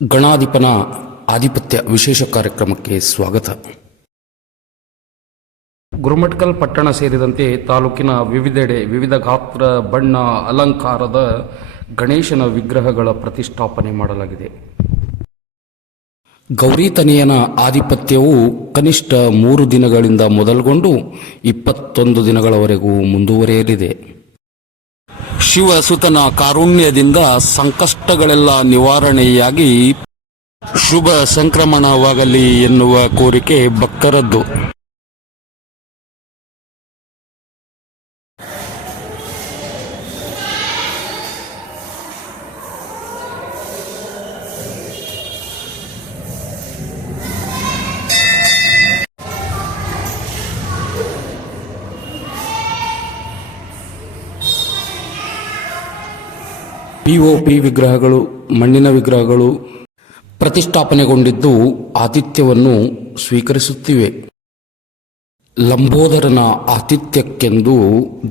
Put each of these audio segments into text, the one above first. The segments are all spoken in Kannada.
ಗಣಾಧಿಪನ ಆಧಿಪತ್ಯ ವಿಶೇಷ ಕಾರ್ಯಕ್ರಮಕ್ಕೆ ಸ್ವಾಗತ. ಗುರುಮಠಕಲ್ ಪಟ್ಟಣ ಸೇರಿದಂತೆ ತಾಲೂಕಿನ ವಿವಿಧೆಡೆ ವಿವಿಧ ಗಾತ್ರ, ಬಣ್ಣ, ಅಲಂಕಾರದ ಗಣೇಶನ ವಿಗ್ರಹಗಳ ಪ್ರತಿಷ್ಠಾಪನೆ ಮಾಡಲಾಗಿದೆ. ಗೌರಿತನಯನ ಆಧಿಪತ್ಯವು ಕನಿಷ್ಠ 3 ದಿನಗಳಿಂದ ಮೊದಲುಗೊಂಡು 21 ದಿನಗಳವರೆಗೂ ಮುಂದುವರಿಯಲಿದೆ. ಶಿವಸುತನ ಕಾರುಣ್ಯದಿಂದ ಸಂಕಷ್ಟಗಳೆಲ್ಲ ನಿವಾರಣೆಯಾಗಿ ಶುಭ ಸಂಕ್ರಮಣವಾಗಲಿ ಎನ್ನುವ ಕೋರಿಕೆ ಭಕ್ತರದ್ದು. POP ವಿಗ್ರಹಗಳು, ಮಣ್ಣಿನ ವಿಗ್ರಹಗಳು ಪ್ರತಿಷ್ಠಾಪನೆಗೊಂಡಿದ್ದು ಆತಿಥ್ಯವನ್ನು ಸ್ವೀಕರಿಸುತ್ತಿವೆ. ಲಂಬೋದರನ ಆತಿಥ್ಯಕ್ಕೆಂದು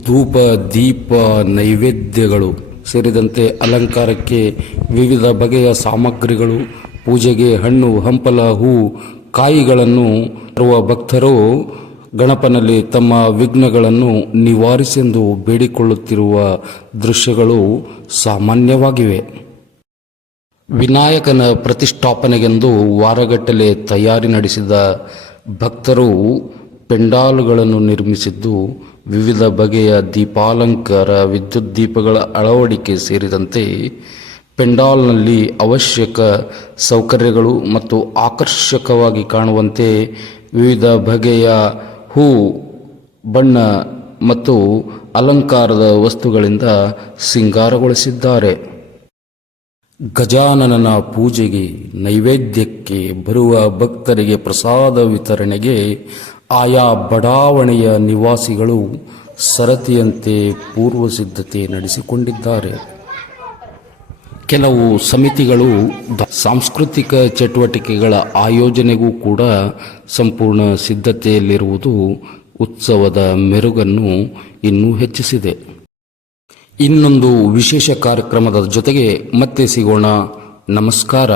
ಧೂಪ, ದೀಪ, ನೈವೇದ್ಯಗಳು ಸೇರಿದಂತೆ ಅಲಂಕಾರಕ್ಕೆ ವಿವಿಧ ಬಗೆಯ ಸಾಮಗ್ರಿಗಳು, ಪೂಜೆಗೆ ಹಣ್ಣು, ಹಂಪಲ, ಹೂ, ಕಾಯಿಗಳನ್ನು ತರುವ ಭಕ್ತರು ಗಣಪನಲ್ಲಿ ತಮ್ಮ ವಿಘ್ನಗಳನ್ನು ನಿವಾರಿಸೆಂದು ಬೇಡಿಕೊಳ್ಳುತ್ತಿರುವ ದೃಶ್ಯಗಳು ಸಾಮಾನ್ಯವಾಗಿವೆ. ವಿನಾಯಕನ ಪ್ರತಿಷ್ಠಾಪನೆಗೆಂದು ವಾರಗಟ್ಟಲೆ ತಯಾರಿ ನಡೆಸಿದ ಭಕ್ತರು ಪೆಂಡಾಲುಗಳನ್ನು ನಿರ್ಮಿಸಿದ್ದು, ವಿವಿಧ ಬಗೆಯ ದೀಪಾಲಂಕಾರ, ವಿದ್ಯುತ್ ದೀಪಗಳ ಅಳವಡಿಕೆ ಸೇರಿದಂತೆ ಪೆಂಡಾಲ್ನಲ್ಲಿ ಅವಶ್ಯಕ ಸೌಕರ್ಯಗಳು ಮತ್ತು ಆಕರ್ಷಕವಾಗಿ ಕಾಣುವಂತೆ ವಿವಿಧ ಬಗೆಯ ಹೂ, ಬಣ್ಣ ಮತ್ತು ಅಲಂಕಾರದ ವಸ್ತುಗಳಿಂದ ಸಿಂಗಾರಗೊಳಿಸಿದ್ದಾರೆ. ಗಜಾನನನ ಪೂಜೆಗೆ, ನೈವೇದ್ಯಕ್ಕೆ ಬರುವ ಭಕ್ತರಿಗೆ ಪ್ರಸಾದ ವಿತರಣೆಗೆ ಆಯಾ ಬಡಾವಣೆಯ ನಿವಾಸಿಗಳು ಸರತಿಯಂತೆ ಪೂರ್ವ ಸಿದ್ಧತೆ ನಡೆಸಿಕೊಂಡಿದ್ದಾರೆ. ಕೆಲವು ಸಮಿತಿಗಳು ಸಾಂಸ್ಕೃತಿಕ ಚಟುವಟಿಕೆಗಳ ಆಯೋಜನೆಗೂ ಕೂಡ ಸಂಪೂರ್ಣ ಸಿದ್ಧತೆಯಲ್ಲಿರುವುದು ಉತ್ಸವದ ಮೆರುಗನ್ನು ಇನ್ನೂ ಹೆಚ್ಚಿಸಿದೆ. ಇನ್ನೊಂದು ವಿಶೇಷ ಕಾರ್ಯಕ್ರಮದ ಜೊತೆಗೆ ಮತ್ತೆ ಸಿಗೋಣ. ನಮಸ್ಕಾರ.